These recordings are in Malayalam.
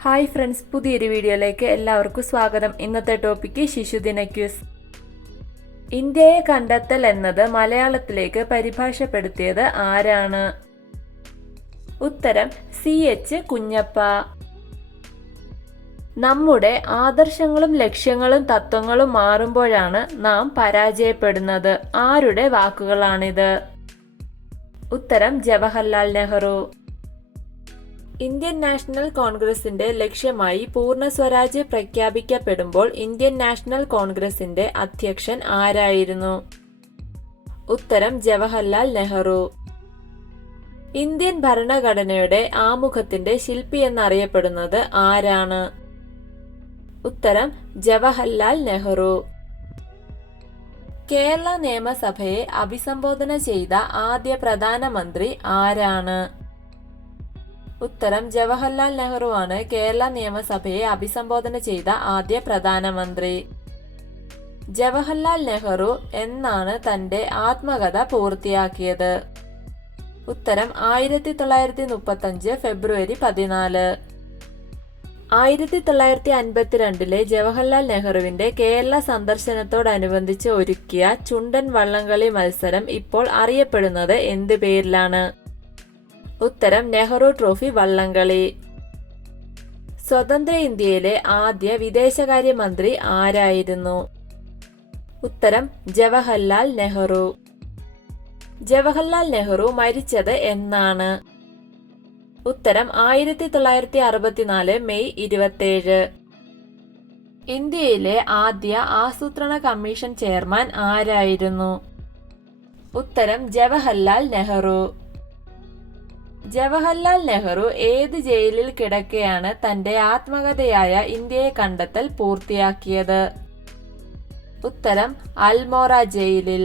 ഹായ് ഫ്രണ്ട്സ്, പുതിയൊരു വീഡിയോയിലേക്ക് എല്ലാവർക്കും സ്വാഗതം. ഇന്നത്തെ ടോപ്പിക്ക് ശിശുദിന ക്വിസ്. ഇന്ത്യയെ കണ്ടെത്തൽ എന്നത് മലയാളത്തിലേക്ക് പരിഭാഷപ്പെടുത്തിയത് ആരാണ്? ഉത്തരം CH കുഞ്ഞപ്പ. നമ്മുടെ ആദർശങ്ങളും ലക്ഷ്യങ്ങളും തത്വങ്ങളും മാറുമ്പോഴാണ് നാം പരാജയപ്പെടുന്നത്. ആരുടെ വാക്കുകളാണിത്? ഉത്തരം ജവഹർലാൽ നെഹ്റു. ഇന്ത്യൻ നാഷണൽ കോൺഗ്രസിന്റെ ലക്ഷ്യമായി പൂർണ്ണ സ്വരാജ് പ്രഖ്യാപിക്കപ്പെടുമ്പോൾ ഇന്ത്യൻ നാഷണൽ കോൺഗ്രസിന്റെ അധ്യക്ഷൻ ആരായിരുന്നു? ഉത്തരം ജവഹർലാൽ നെഹ്റു. ഇന്ത്യൻ ഭരണഘടനയുടെ ആമുഖത്തിന്റെ ശില്പി എന്നറിയപ്പെടുന്നത് ആരാണ്? ഉത്തരം ജവഹർലാൽ നെഹ്റു. കേരള നിയമസഭയെ അഭിസംബോധന ചെയ്ത ആദ്യ പ്രധാനമന്ത്രി ആരാണ്? ഉത്തരം ജവഹർലാൽ നെഹ്റു ആണ് കേരള നിയമസഭയെ അഭിസംബോധന ചെയ്ത ആദ്യ പ്രധാനമന്ത്രി. ജവഹർലാൽ നെഹ്റു എന്നാണ് തന്റെ ആത്മകഥ പൂർത്തിയാക്കിയത്? ഉത്തരം 1935 ഫെബ്രുവരി 14. 1952 ജവഹർലാൽ നെഹ്റുവിന്റെ കേരള സന്ദർശനത്തോടനുബന്ധിച്ച് ഒരുക്കിയ ചുണ്ടൻ വള്ളംകളി മത്സരം ഇപ്പോൾ അറിയപ്പെടുന്നത് എന്ത് പേരിലാണ്? ഉത്തരം നെഹ്റു ട്രോഫി വള്ളംകളി. സ്വതന്ത്ര ഇന്ത്യയിലെ ആദ്യ വിദേശകാര്യമന്ത്രി ആരായിരുന്നു? ഉത്തരം ജവഹർലാൽ നെഹ്റു. ജവഹർലാൽ നെഹ്റു മരിച്ചത് എന്നാണ്? ഉത്തരം 1964 മെയ് 27. ഇന്ത്യയിലെ ആദ്യ ആസൂത്രണ കമ്മീഷൻ ചെയർമാൻ ആരായിരുന്നു? ഉത്തരം ജവഹർലാൽ നെഹ്റു. ജവഹർലാൽ നെഹ്റു ഏത് ജയിലിൽ കിടക്കെയാണ് തന്റെ ആത്മകഥയായ ഇന്ത്യയെ കണ്ടെത്തൽ പൂർത്തിയാക്കിയത്? ഉത്തരം അൽമോറ ജയിലിൽ.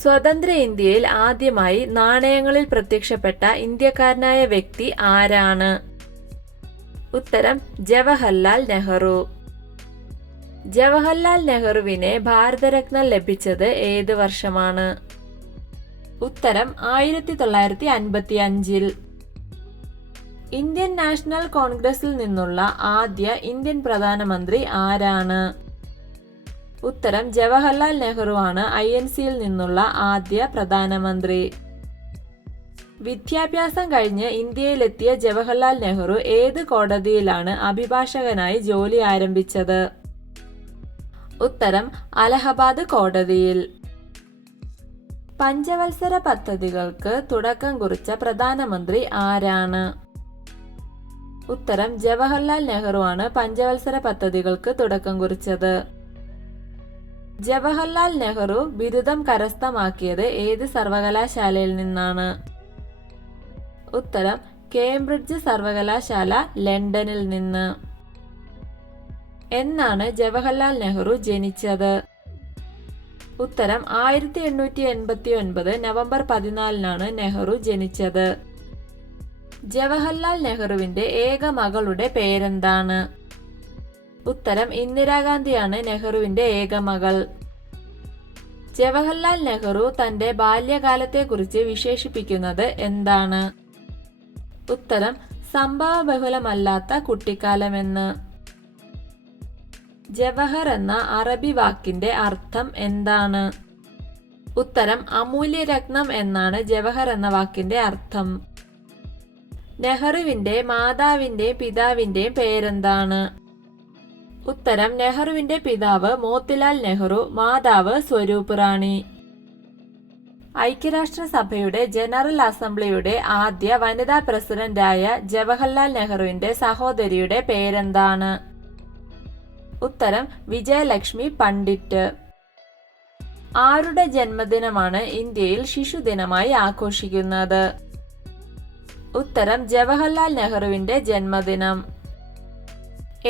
സ്വതന്ത്ര ഇന്ത്യയിൽ ആദ്യമായി നാണയങ്ങളിൽ പ്രത്യക്ഷപ്പെട്ട ഇന്ത്യക്കാരനായ വ്യക്തി ആരാണ്? ഉത്തരം ജവഹർലാൽ നെഹ്റു. ജവഹർലാൽ നെഹ്റുവിനെ ഭാരതരത്ന ലഭിച്ചത് ഏത് വർഷമാണ്? ഉത്തരം 1955. ഇന്ത്യൻ നാഷണൽ കോൺഗ്രസിൽ നിന്നുള്ള ആദ്യ ഇന്ത്യൻ പ്രധാനമന്ത്രി ആരാണ്? ഉത്തരം ജവഹർലാൽ നെഹ്റു ആണ് INCയിൽ നിന്നുള്ള ആദ്യ പ്രധാനമന്ത്രി. വിദ്യാഭ്യാസം കഴിഞ്ഞ് ഇന്ത്യയിലെത്തിയ ജവഹർലാൽ നെഹ്റു ഏത് കോടതിയിലാണ് അഭിഭാഷകനായി ജോലി ആരംഭിച്ചത്? ഉത്തരം അലഹബാദ് കോടതിയിൽ. പഞ്ചവത്സര പദ്ധതികൾക്ക് തുടക്കം കുറിച്ച പ്രധാനമന്ത്രി ആരാണ്? ഉത്തരം ജവഹർലാൽ നെഹ്റു ആണ് പഞ്ചവത്സര പദ്ധതികൾക്ക് തുടക്കം കുറിച്ചത്. ജവഹർലാൽ നെഹ്റു ബിരുദം കരസ്ഥമാക്കിയത് ഏത് സർവകലാശാലയിൽ നിന്നാണ്? ഉത്തരം കേംബ്രിഡ്ജ് സർവകലാശാല, ലണ്ടനിൽ നിന്ന്. എന്നാണ് ജവഹർലാൽ നെഹ്റു ജനിച്ചത്? ഉത്തരം 1889 നവംബർ 14 നെഹ്റു ജനിച്ചത്. ജവഹർലാൽ നെഹ്റുവിന്റെ ഏക മകളുടെ പേരെന്താണ്? ഉത്തരം ഇന്ദിരാഗാന്ധിയാണ് നെഹ്റുവിന്റെ ഏക മകൾ. ജവഹർലാൽ നെഹ്റു തന്റെ ബാല്യകാലത്തെക്കുറിച്ച് വിശേഷിപ്പിക്കുന്നത് എന്താണ്? ഉത്തരം സംഭവബഹുലമല്ലാത്ത കുട്ടിക്കാലമെന്ന്. ജവഹർ എന്ന അറബി വാക്കിന്റെ അർത്ഥം എന്താണ്? ഉത്തരം അമൂല്യരത്നം എന്നാണ് ജവഹർ എന്ന വാക്കിന്റെ അർത്ഥം. നെഹ്റുവിന്റെ മാതാവിന്റെയും പിതാവിന്റെയും പേരെന്താണ്? ഉത്തരം നെഹ്റുവിന്റെ പിതാവ് മോത്തിലാൽ നെഹ്റു, മാതാവ് സ്വരൂപ് റാണി. ഐക്യരാഷ്ട്രസഭയുടെ ജനറൽ അസംബ്ലിയുടെ ആദ്യ വനിതാ പ്രസിഡന്റായ ജവഹർലാൽ നെഹ്റുവിന്റെ സഹോദരിയുടെ പേരെന്താണ്? ഉത്തരം വിജയലക്ഷ്മി പണ്ഡിറ്റ്. ആരുടെ ജന്മദിനമാണ് ഇന്ത്യയിൽ ശിശുദിനമായി ആഘോഷിക്കുന്നത്? ഉത്തരം ജവഹർലാൽ നെഹ്റുവിന്റെ ജന്മദിനം.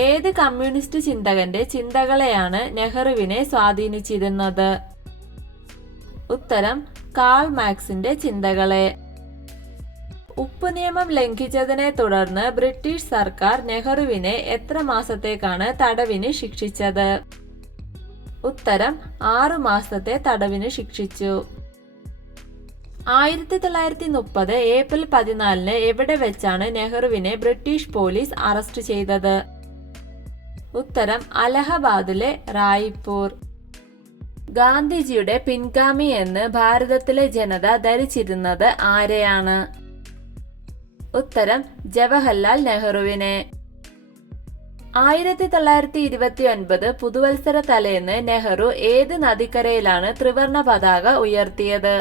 ഏത് കമ്മ്യൂണിസ്റ്റ് ചിന്തകന്റെ ചിന്തകളെയാണ് നെഹ്റുവിനെ സ്വാധീനിച്ചിരുന്നത്? ഉത്തരം കാൾ മാർക്സിന്റെ ചിന്തകളെ. ഉപ്പ് നിയമം ലംഘിച്ചതിനെ തുടർന്ന് ബ്രിട്ടീഷ് സർക്കാർ നെഹ്റുവിനെ എത്ര മാസത്തേക്കാണ് തടവിന് ശിക്ഷിച്ചത്? ഉത്തരം 6 മാസത്തെ തടവിന് ശിക്ഷിച്ചു. 1930 ഏപ്രിൽ 14 എവിടെ വെച്ചാണ് നെഹ്റുവിനെ ബ്രിട്ടീഷ് പോലീസ് അറസ്റ്റ് ചെയ്തത്? ഉത്തരം അലഹബാദിലെ റായ്പൂർ. ഗാന്ധിജിയുടെ പിൻഗാമി എന്ന് ഭാരതത്തിലെ ജനത ധരിച്ചിരുന്നത് ആരെയാണ്? ഉത്തരം ജവഹർലാൽ നെഹ്റുവിനെ. 1929 പുതുവത്സര തലേന്ന് നെഹ്റു ഏത് നദിക്കരയിലാണ് ത്രിവർണ പതാക ഉയർത്തിയത്?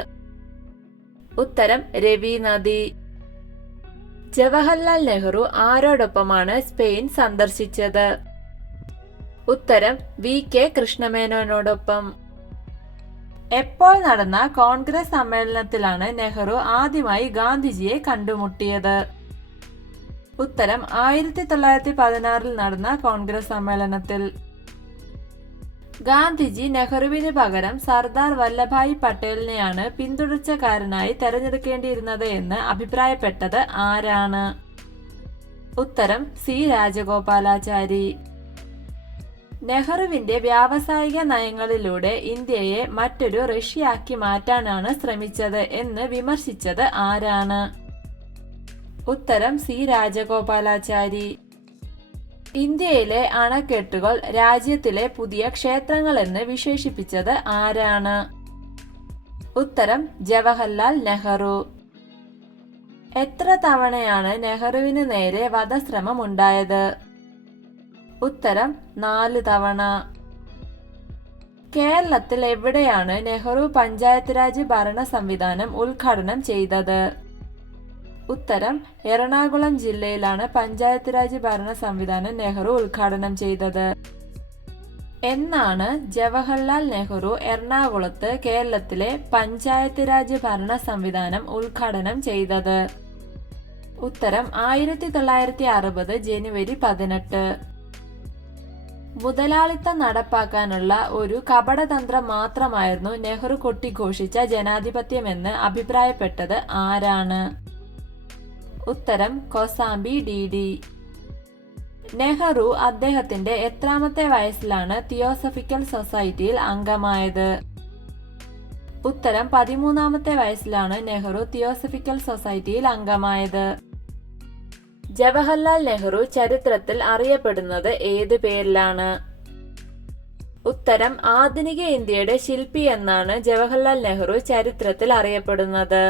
ഉത്തരം രവി നദി. ജവഹർലാൽ നെഹ്റു ആരോടൊപ്പമാണ് സ്പെയിൻ സന്ദർശിച്ചത്? ഉത്തരം VK കൃഷ്ണമേനോനോടൊപ്പം. എപ്പോൾ നടന്ന കോൺഗ്രസ് സമ്മേളനത്തിലാണ് നെഹ്റു ആദ്യമായി ഗാന്ധിജിയെ കണ്ടുമുട്ടിയത്? ഉത്തരം 1916 നടന്ന കോൺഗ്രസ് സമ്മേളനത്തിൽ. ഗാന്ധിജി നെഹ്റുവിന് പകരം സർദാർ വല്ലഭായ് പട്ടേലിനെയാണ് പിന്തുടർച്ചക്കാരനായി തെരഞ്ഞെടുക്കേണ്ടിയിരുന്നത് എന്ന് അഭിപ്രായപ്പെട്ടത് ആരാണ്? ഉത്തരം C രാജഗോപാലാചാരി. നെഹ്റുവിന്റെ വ്യാവസായിക നയങ്ങളിലൂടെ ഇന്ത്യയെ മറ്റൊരു റഷ്യയാക്കി മാറ്റാനാണ് ശ്രമിച്ചത് എന്ന് വിമർശിച്ചത് ആരാണ്? ഉത്തരം C രാജഗോപാലാചാരി. ഇന്ത്യയിലെ അണക്കെട്ടുകൾ രാജ്യത്തിലെ പുതിയ ക്ഷേത്രങ്ങൾ എന്ന് വിശേഷിപ്പിച്ചത് ആരാണ്? ഉത്തരം ജവഹർലാൽ നെഹ്റു. എത്ര തവണയാണ് നെഹ്റുവിന് നേരെ വധശ്രമം ഉണ്ടായത്? ഉത്തരം 4 തവണ. കേരളത്തിൽ എവിടെയാണ് നെഹ്റു പഞ്ചായത്ത് രാജ് ഭരണ സംവിധാനം ഉദ്ഘാടനം ചെയ്തത്? ഉത്തരം എറണാകുളം ജില്ലയിലാണ് പഞ്ചായത്ത് രാജ് ഭരണ സംവിധാനം നെഹ്റു ഉദ്ഘാടനം ചെയ്തത്. എന്നാണ് ജവഹർലാൽ നെഹ്റു എറണാകുളത്ത് കേരളത്തിലെ പഞ്ചായത്ത് രാജ് ഭരണ സംവിധാനം ഉദ്ഘാടനം ചെയ്തത്? ഉത്തരം 1960 ജനുവരി 18. മുതലാളിത്തം നടപ്പാക്കാനുള്ള ഒരു കപടതന്ത്രം മാത്രമായിരുന്നു നെഹ്റു കൊട്ടിഘോഷിച്ച ജനാധിപത്യമെന്ന് അഭിപ്രായപ്പെട്ടത് ആരാണ്? ഉത്തരം കോസാംബി DD. നെഹ്റു അദ്ദേഹത്തിന്റെ എത്രാമത്തെ വയസ്സിലാണ് തിയോസഫിക്കൽ സൊസൈറ്റിയിൽ അംഗമായത്? ഉത്തരം 13ാമത്തെ വയസ്സിലാണ് നെഹ്റു തിയോസഫിക്കൽ സൊസൈറ്റിയിൽ അംഗമായത്. ജവഹർലാൽ നെഹ്റു ചരിത്രത്തിൽ അറിയപ്പെടുന്നത് ഏത് പേരിലാണ്? ഉത്തരം ആധുനിക ഇന്ത്യയുടെ ശില്പി എന്നാണ് ജവഹർലാൽ നെഹ്റു ചരിത്രത്തിൽ അറിയപ്പെടുന്നത്.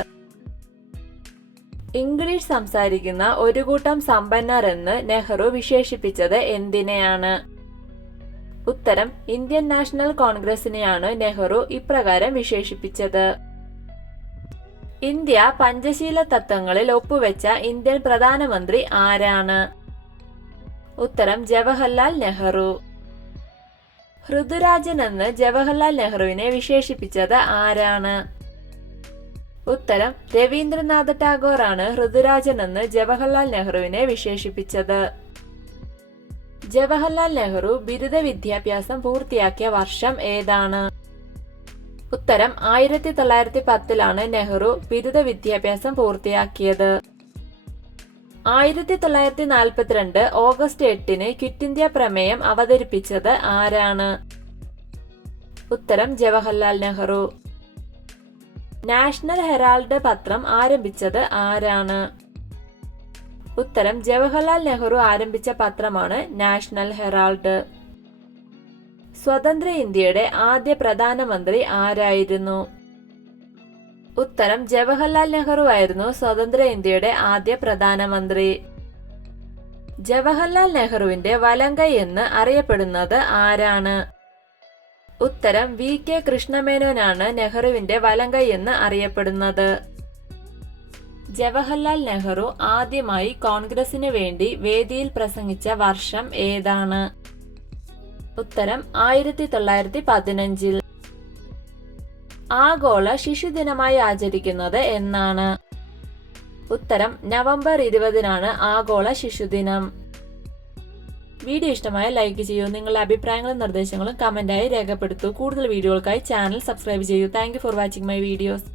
ഇംഗ്ലീഷ് സംസാരിക്കുന്ന ഒരു കൂട്ടം സമ്പന്നർ എന്ന് നെഹ്റു വിശേഷിപ്പിച്ചത് എന്തിനെയാണ്? ഉത്തരം ഇന്ത്യൻ നാഷണൽ കോൺഗ്രസിനെയാണ് നെഹ്റു ഇപ്രകാരം വിശേഷിപ്പിച്ചത്. ഇന്ത്യ പഞ്ചശീല തത്വങ്ങളിൽ ഒപ്പുവെച്ച ഇന്ത്യൻ പ്രധാനമന്ത്രി ആരാണ്? ഉത്തരം ജവഹർലാൽ നെഹ്റു. ഋതുരാജൻ എന്ന് ജവഹർലാൽ നെഹ്റുവിനെ വിശേഷിപ്പിച്ചത് ആരാണ്? ഉത്തരം രവീന്ദ്രനാഥ ടാഗോർ ആണ് ഋതുരാജൻ എന്ന് ജവഹർലാൽ നെഹ്റുവിനെ വിശേഷിപ്പിച്ചത്. ജവഹർലാൽ നെഹ്റു ബിരുദ വിദ്യാഭ്യാസം പൂർത്തിയാക്കിയ വർഷം ഏതാണ്? ഉത്തരം 1910 നെഹ്റു ബിരുദ വിദ്യാഭ്യാസം പൂർത്തിയാക്കിയത്. 1942 ഓഗസ്റ്റ് 8 ക്വിറ്റ് ഇന്ത്യ പ്രമേയം അവതരിപ്പിച്ചത് ആരാണ്? ഉത്തരം ജവഹർലാൽ നെഹ്റു. നാഷണൽ ഹെറാൾഡ് പത്രം ആരംഭിച്ചത് ആരാണ്? ഉത്തരം ജവഹർലാൽ നെഹ്റു ആരംഭിച്ച പത്രമാണ് നാഷണൽ ഹെറാൾഡ്. സ്വതന്ത്ര ഇന്ത്യയുടെ ആദ്യ പ്രധാനമന്ത്രി ആരായിരുന്നു? ഉത്തരം ജവഹർലാൽ നെഹ്റു ആയിരുന്നു സ്വതന്ത്ര ഇന്ത്യയുടെ ആദ്യ പ്രധാനമന്ത്രി. ജവഹർലാൽ നെഹ്റുവിന്റെ വലങ്കൈ എന്ന് അറിയപ്പെടുന്നത് ആരാണ്? ഉത്തരം VK കൃഷ്ണമേനോനാണ് നെഹ്റുവിന്റെ വലങ്കൈ എന്ന് അറിയപ്പെടുന്നത്. ജവഹർലാൽ നെഹ്റു ആദ്യമായി കോൺഗ്രസിനു വേണ്ടി വേദിയിൽ പ്രസംഗിച്ച വർഷം ഏതാണ്? ഉത്തരം 1915. ആഗോള ശിശുദിനമായി ആചരിക്കുന്നത് എന്നാണ്? ഉത്തരം നവംബർ 20 ആഗോള ശിശുദിനം. വീഡിയോ ഇഷ്ടമായ ലൈക്ക് ചെയ്യൂ. നിങ്ങളുടെ അഭിപ്രായങ്ങളും നിർദ്ദേശങ്ങളും കമന്റായി രേഖപ്പെടുത്തൂ. കൂടുതൽ വീഡിയോകൾക്കായി ചാനൽ സബ്സ്ക്രൈബ് ചെയ്യൂ. Thank you for watching my videos.